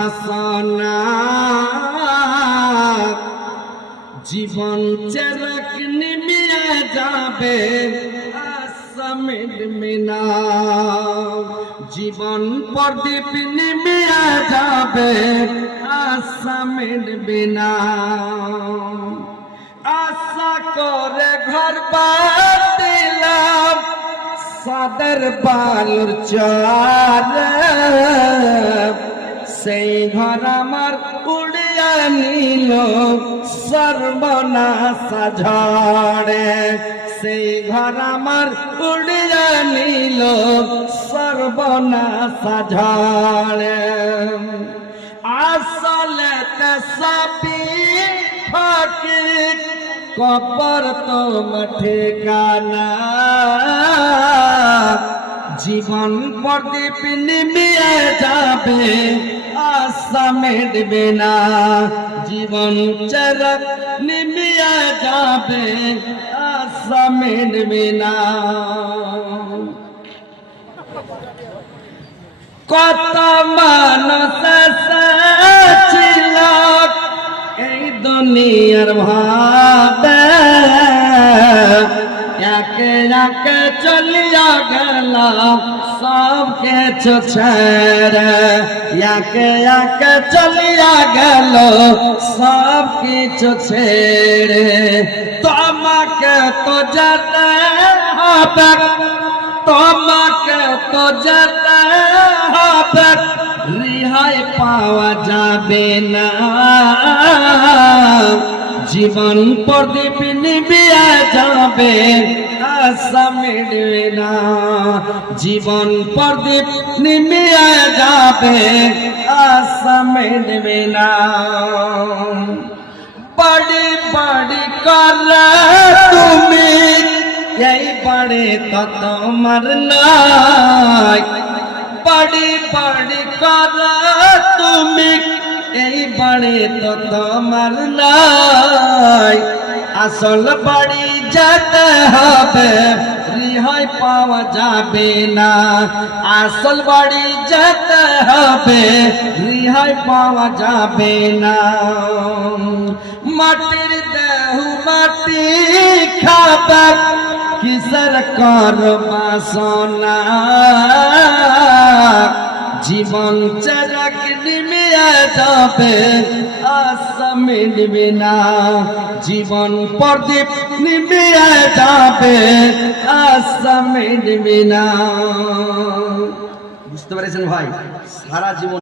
বাসনা জীবন চেরক নিমিয়ে যাবে আশা মিটবে না। জীবন প্রদীপ নিমিয়ে যাবে আশা মিটবে না। আশা করে ঘর বাঁধিলাম সাদের বালুর চরে, সেই ঘর আমার উড়িয়ে নিল সর্বনাশা ঝড়ে। সেই ঘর আমার উড়িয়ে নিল সর্বনাশা ঝড়ে। আসলে তে সবই ফকির, কবর তোম ঠিকানা। জীবন প্রদীপ নিমিয়ে যাবে আশা মিটবে না। জীবন চরক নিমিয়ে যাবে আশা মিটবে না। কত মানুষ ছিল এই দুনিয়ার ভাবে, একে একে চলিয়া গেল সব কিছু ছেড়ে। একে একে চলিয়া গেল সব কিছু ছেড়ে। তোমাকে তো যেতে হবে, তোমাকে তো যেতে হবে, রেহাই পাওয়া যাবে না। জীবন প্রদীপ নিভিয়ে যাবে আশা মিটবে না। জীবন প্রদীপ নিভিয়ে যাবে আশা মিটবে না। বড়ি বড়ি করে তুমি এই বড়ে তো তোমার নাই। বড়ি বড়ি করে তুমি এই বড়ে তো তোমার নাই। আসল বাড়ি যেতে হবে, রেহাই পাওয়া যাবে না। আসল বাড়ি যেতে হবে, রেহাই পাওয়া যাবে না। মাটির দেহ মাটি খাবে, কিসের কর বাসনা। জীবন চরক নিমিয়ে যাবে আশা মিটবে না। জীবন প্রদীপ নিমিয়ে যাবে আশা মিটবে না। বুঝতে পেরেছেন ভাই? সারা জীবন